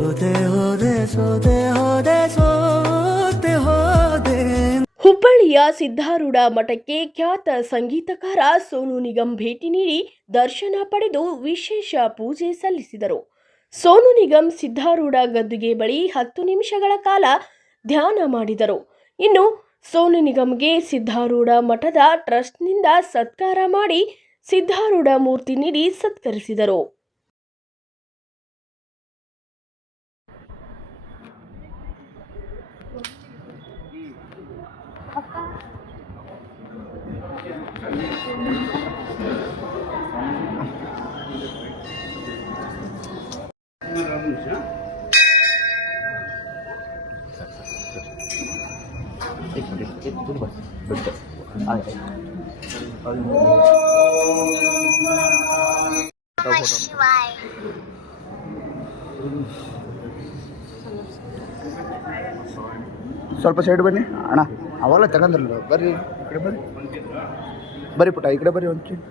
ಸೋತೆ ಹೋದೆ ಸೋತೆ ಹೋದೆ ಸೋತೆ ಹೋದೆ. ಹುಬ್ಬಳ್ಳಿಯ ಸಿದ್ಧಾರೂಢ ಮಠಕ್ಕೆ ಖ್ಯಾತ ಸಂಗೀತಕಾರ ಸೋನು ನಿಗಮ್ ಭೇಟಿ ನೀಡಿ ದರ್ಶನ ಪಡೆದು ವಿಶೇಷ ಪೂಜೆ ಸಲ್ಲಿಸಿದರು. ಸೋನು ನಿಗಮ್ ಸಿದ್ಧಾರೂಢ ಗದ್ದುಗೆ ಬಳಿ 10 ನಿಮಿಷಗಳ ಕಾಲ ಧ್ಯಾನ ಮಾಡಿದರು. ಇನ್ನು ಸೋನು ನಿಗಮ್ಗೆ ಸಿದ್ಧಾರೂಢ ಮಠದ ಟ್ರಸ್ಟ್ನಿಂದ ಸತ್ಕಾರ ಮಾಡಿ ಸಿದ್ಧಾರೂಢ ಮೂರ್ತಿ ನೀಡಿ ಸತ್ಕರಿಸಿದರು. ಸ್ವಲ್ಪ ಸೈಡ್ ಬನ್ನಿ ಅಣ್ಣ, ಅವೆಲ್ಲ ತಗೊಂಡ್ರಲ್ಲ, ಬರ್ರಿ ಈ ಕಡೆ ಬರ್ರಿ, ಬರ್ರಿ ಪುಟ್ಟ ಈ ಕಡೆ ಬರ್ರಿ ಒಂಚೂರು.